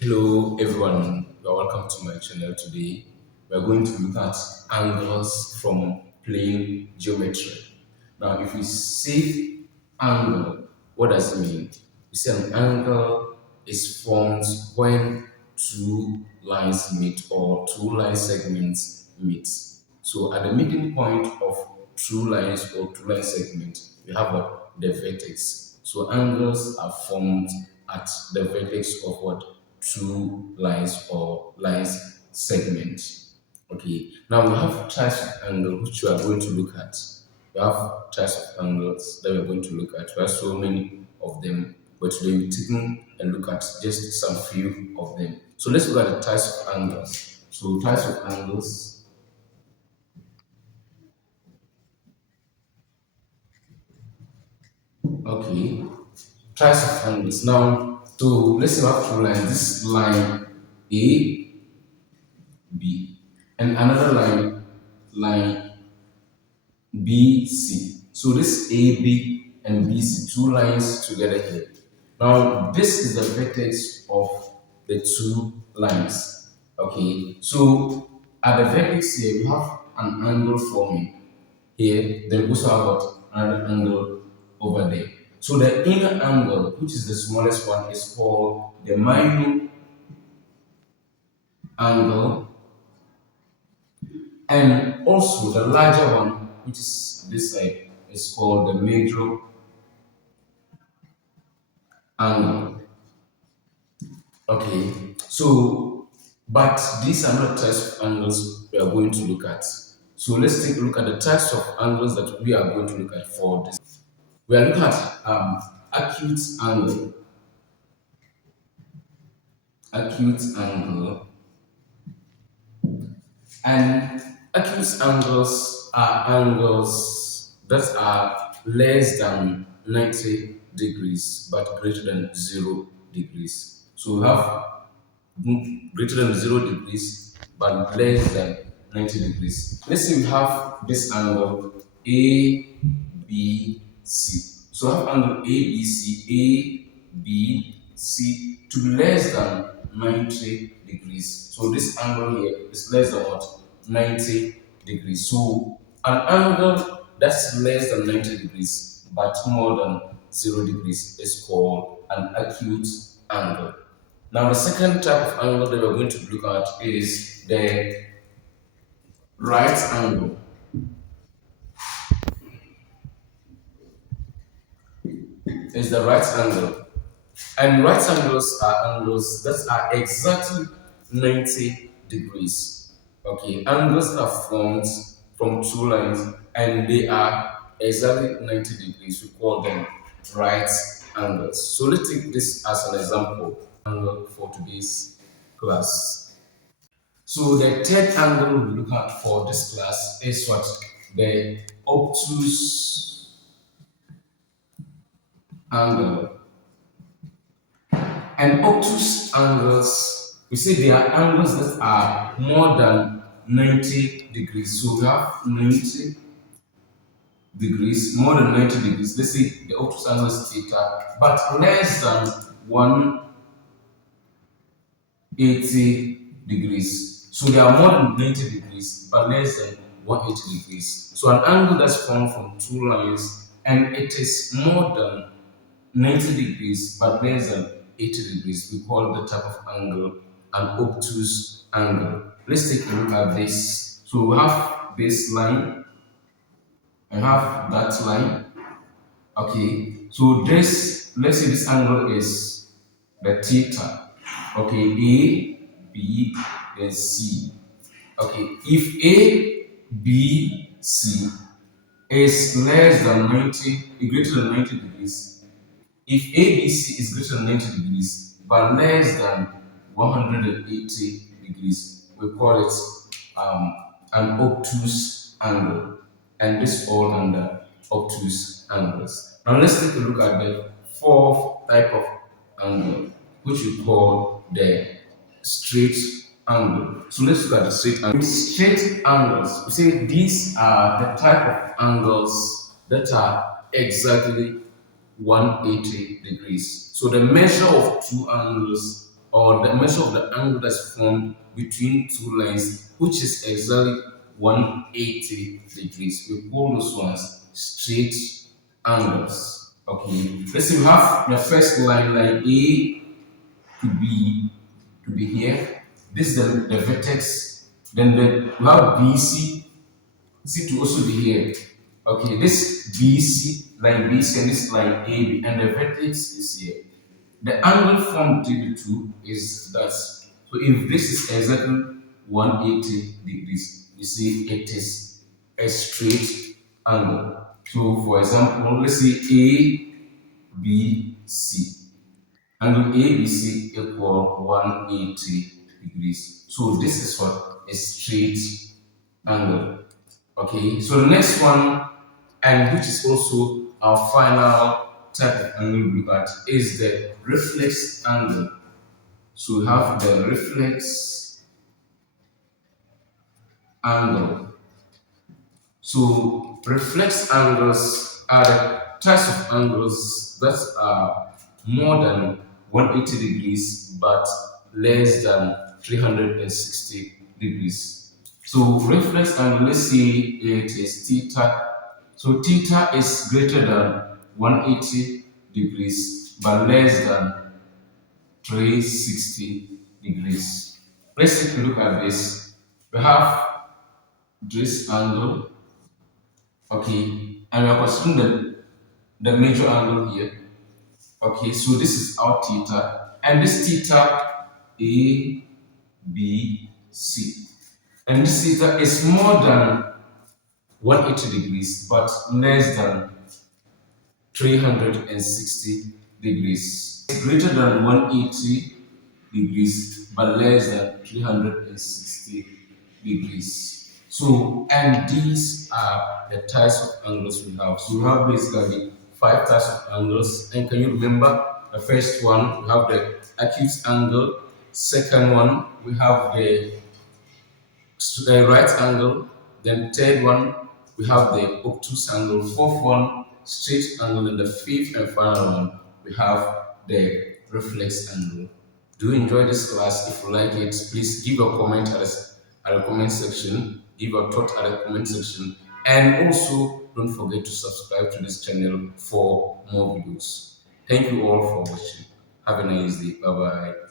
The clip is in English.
Hello everyone, you are welcome to my channel today. We are going to look at angles from plane geometry. Now, if we say angle, what does it mean? We say an angle is formed when two lines meet or two line segments meet. So, at the meeting point of two lines or two line segments, we have what? The vertex. So, angles are formed at the vertex of what? Two lines or lines segment. Okay, now we have types of angle which we are going to look at. We have types of angles that we are going to look at. We have so many of them, but today we're taking a look at just some few of them. So let's look at the types of angles. So types of angles. Okay, types of angles. Now, so let's say we have two lines. This line A, B, and another line BC. So this AB and BC, two lines together here. Now this is the vertex of the two lines. Okay, so at the vertex here we have an angle forming here. Then we also have what? Another angle over there. So the inner angle, which is the smallest one, is called the minor angle, and also the larger one, which is this side, is called the major angle. Okay, so but these are not types of angles we are going to look at. So let's take a look at the types of angles that we are going to look at for this. We are looking at acute angle, acute angle, and acute angles are angles that are less than 90 degrees but greater than 0 degrees. So we have greater than 0 degrees but less than 90 degrees. Let's say we have this angle ABC. So I have angle ABC to be less than 90 degrees. So this angle here is less than what? 90 degrees. So an angle that's less than 90 degrees but more than 0 degrees is called an acute angle. Now, the second type of angle that we're going to look at is the right angle. Is the right angle. And right angles are angles that are exactly 90 degrees. Okay, angles that are formed from two lines and they are exactly 90 degrees. We call them right angles. So let's take this as an example angle for today's class. So the third angle we look at for this class is what? The obtuse angle. And obtuse angles, we say they are angles that are more than 90 degrees. So we have 90 degrees, more than 90 degrees. Let's say the obtuse angle is theta, but less than 180 degrees. So they are more than 90 degrees, but less than 180 degrees. So an angle that's formed from two lines and it is more than 90 degrees, but less than 80 degrees. We call the type of angle an obtuse angle. Let's take a look at this. So we have this line and have that line. Okay, so this, let's say this angle is the theta. Okay, A, B, and C. Okay, if A, B, C is less than 90, greater than 90 degrees, if ABC is greater than 90 degrees but less than 180 degrees, we call it an obtuse angle. And this all under obtuse angles. Now let's take a look at the fourth type of angle, which we call the straight angle. So let's look at the straight angle. With straight angles, we say these are the type of angles that are exactly 180 degrees. So the measure of two angles or the measure of the angle that's formed between two lines, which is exactly 180 degrees. We call those ones straight angles. Okay, let's see, we have the first line, line A to B, to be here. This is the vertex. Then we have BC, C to also be here. Okay, this BC, line BC, and this line AB, and the vertex is here. The angle formed between the two is that. So if this is exactly 180 degrees, you see it is a straight angle. So for example, let's say ABC. Angle ABC equal 180 degrees. So this is what a straight angle. Okay, so the next one, and which is also our final type of angle we look at, is the reflex angle. So we have the reflex angle. So reflex angles are the types of angles that are more than 180 degrees but less than 360 degrees. So reflex angle, let's say it is theta. So theta is greater than 180 degrees but less than 360 degrees. Let's take a look at this. We have this angle, okay, and we are considering the major angle here. Okay, so this is our theta, and this theta A, B, C. And this theta is more than 180 degrees, but less than 360 degrees. It's greater than 180 degrees, but less than 360 degrees. So, and these are the types of angles we have. So we have basically five types of angles. And can you remember the first one? We have the acute angle. Second one, we have the right angle. Then third one, we have the obtuse angle. Fourth one, straight angle. And the fifth and final one, we have the reflex angle. Do you enjoy this class? If you like it, please give a comment at the comment section. Give a thought at the comment section. And also, don't forget to subscribe to this channel for more videos. Thank you all for watching. Have a nice day. Bye bye.